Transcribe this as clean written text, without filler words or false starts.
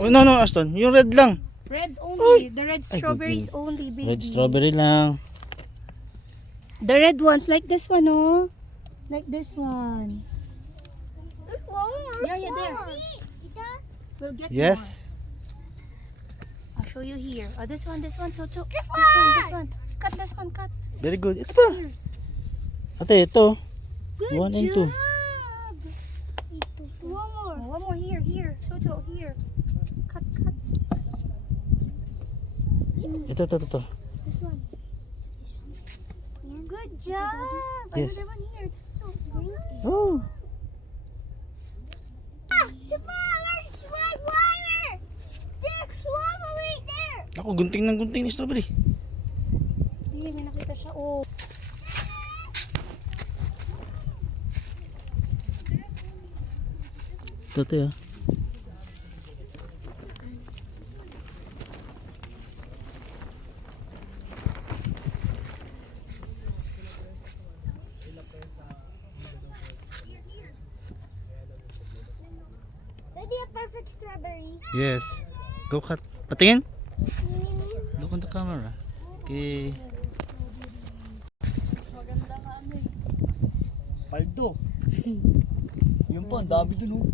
Oh, no, no, Aston. Yung red lang. Red only. The red Ay, strawberries good. only, baby. Red strawberry lang. The red ones, like this one, oh. Like this one. Yeah, yeah, there. We'll get Yes. more. I'll show you here. Oh, this one, so. This one. Cut this one, cut. Very good. Ito pa. Ate, ito. Good 1 and 2. job. One more here. So, here. Cut. Ito. This one. Good job. Yes. Another one here. So, Oh. Ako, gunting ng gunting ni strawberry. Hindi, may nakita siya. Oh. Ito, ate, ah. Ready a perfect strawberry. Yes. Go cut. Patingin. Look on the camera. Okay. Paldo. Yun po, ang dami dun oh.